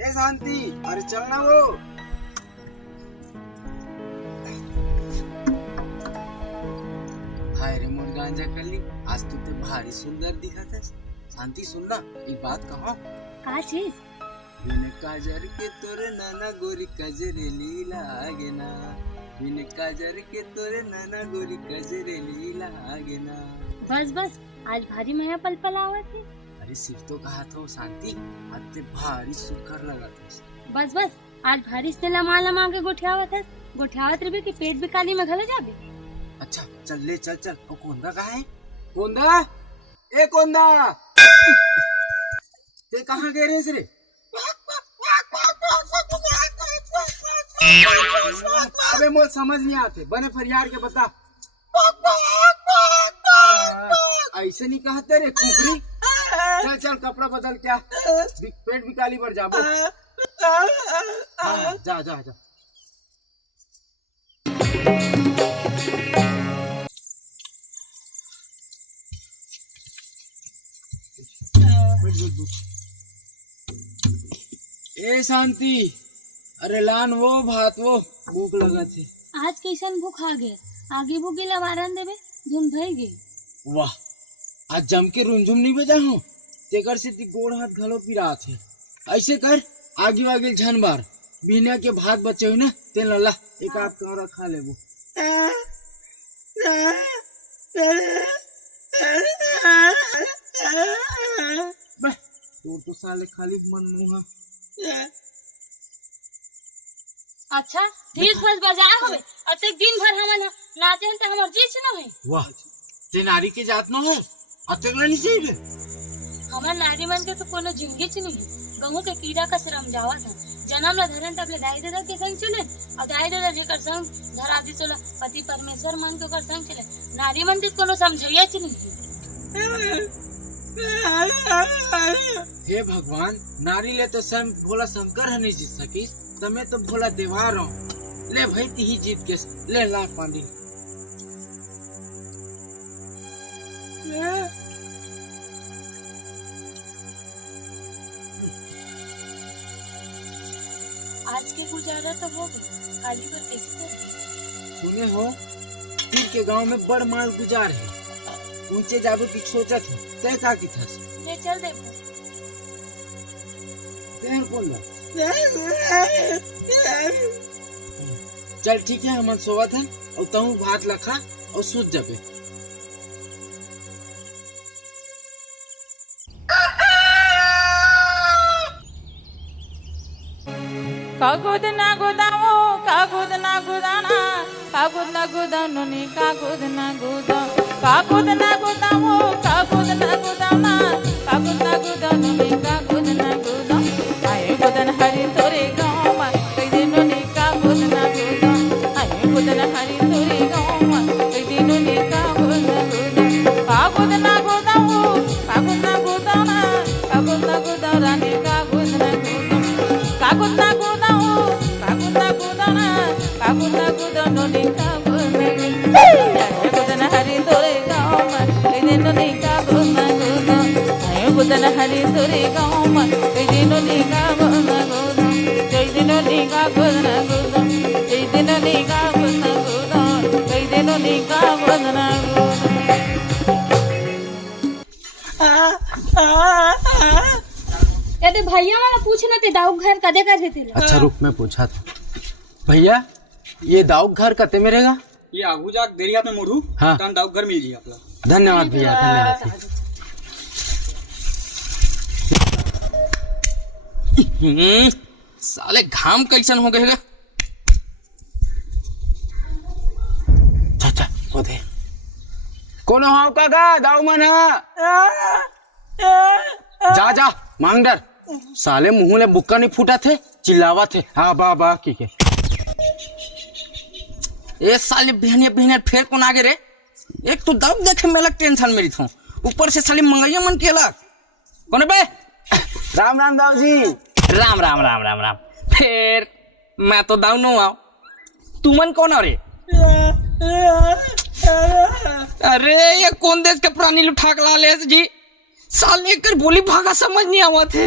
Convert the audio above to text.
ए शांति, अरे चल ना वो। हाय रे मोर गांजा कली, आज तू तो भारी सुंदर दिखत है। शांति सुनना, एक बात कहो। का चीज? बिन काजर के तोरे नाना गोरी कजरेली लागे ना, बिन काजर के तोरे नाना गोरी कजरेली लागे ना। बस बस, आज भारी माया पल पल आवत है। अरे सिर्फ तो कहा था शांति, आज ते भारी सुखर लगा था। बस बस, आज भारी से लमा लमा के गोठियावत है। गोठियावत रही कि पेट भी काली में घले जाबे। अच्छा चल ले, चल चल। और कोंदा कहाँ है? कोंदा, ए कोंदा, ते कहाँ गए रे रे? अबे मोल समझ नहीं आते, बने फरियाद के बता। ऐसे नहीं कहते रे कुकरी। चल चल कपड़ा बदल, क्या पेट भी काली बढ़ जाबो। जा जा जा। ए शांति, अरे लान वो भात वो, भूख लगा थे। आज कैसन भूख आ गए? आगे भूखी लवारन देवे झुम भई गई। वाह, आज जम के रुंझुम नहीं बजा हूँ, तेकर से ती गोड़ हाथ घलो पिरा थे। ऐसे कर, आगे आगे झन बार बिना के भात बचे हुए ना, तेल ला एक आप कौरा खा लेबो। बस तो साले खाली मन मुहा। अच्छा ठीक बस बजाए होवे, अते दिन भर हमन नाचे त हमर जीछ न होई। वाह, ते नारी के जात न है, अतगला नहीं चाहिए। हमर नारी मन के तो कोनो जिंदगी च नहीं। गहू के कीड़ा का श्रम जावा था, जन्म ला धरन तब ले दाई दादा के संग चले, और दाई दादा जेकर संग धरा दी चला पति परमेश्वर मन के ओकर संग चले। नारी मन के कोनो समझैया च नहीं। हे भगवान, नारी ले तो स्वयं भोला शंकर है नहीं जीत सकीस, तमे तो भोला देवार हो। ले भाई ती ही जीत के ले ला पानी। आज के गुजारा तो हो गई, काली पर कैसे करें? सुने हो, तीर के गांव में बड़ माल गुजार है। ऊंचे जाबे की सोचत है, तय का की थस? ले चल दे। तेहर बोल चल ठीक है, हमन सोवत है और तहु भात लखा और सूत जाबे। कागुद ना गुदाओ, कागुद ना गुदाना, कागुद ना गुदानो नी, कागुद ना गुदा, कागुद ना गुदाओ, कागुद ना गुदाना, कागुद ना गुदानो नी, कागुद ना गुदा। आए गुदन हरि तोरे गाँव में, कई दिनों नी कागुद ना गुदा। आए गुदन हरि तोरे गाँव में, कई दिनों नी कागुद ना गुदा। कागुद ना गुदाओ, कागुद ना गुदाना, कागुद ना गुदाना नी, कागुद ना गुदा। कागुद ना गुदन हरि तोरे गाँव में, कई दिनों निगा गुदना गुदा, कई दिनों निगा गुदना गुदा, कई दिनों निगा गुदना गुदा, कई दिनों निगा गुदना गुदा। ये भैया वाला पूछना ते दाऊ घर कदे कर देते। अच्छा रुक, मैं पूछा था भैया, ये दाऊ घर कते में रहेगा? ये आगू जाक देरिया में मोड़ू, हाँ दाऊ घर मिल जी आपला। धन्यवाद भैया, धन्यवाद। साले घाम कैसन हो गए? चाचा ओदे कोनो हाव का गा दाऊ मन जा जा मांग डर। साले मुंह ले बुक्का नहीं फूटा थे, चिल्लावा थे। हाँ बा बा की के ए साले बहने बहने फेर कौन आगे रे? एक तो दाऊ देखे में अलग टेंशन मेरी थो, ऊपर से साले मंगैया मन के अलग। कौन बे? राम राम दाऊ जी। राम राम राम राम राम। फिर मैं तो दाऊ नो आओ, तू मन कौन हो रे? अरे ये कौन देश के प्राणी लुठा के लाले जी? साले कर बोली भागा समझ नहीं आवा थे।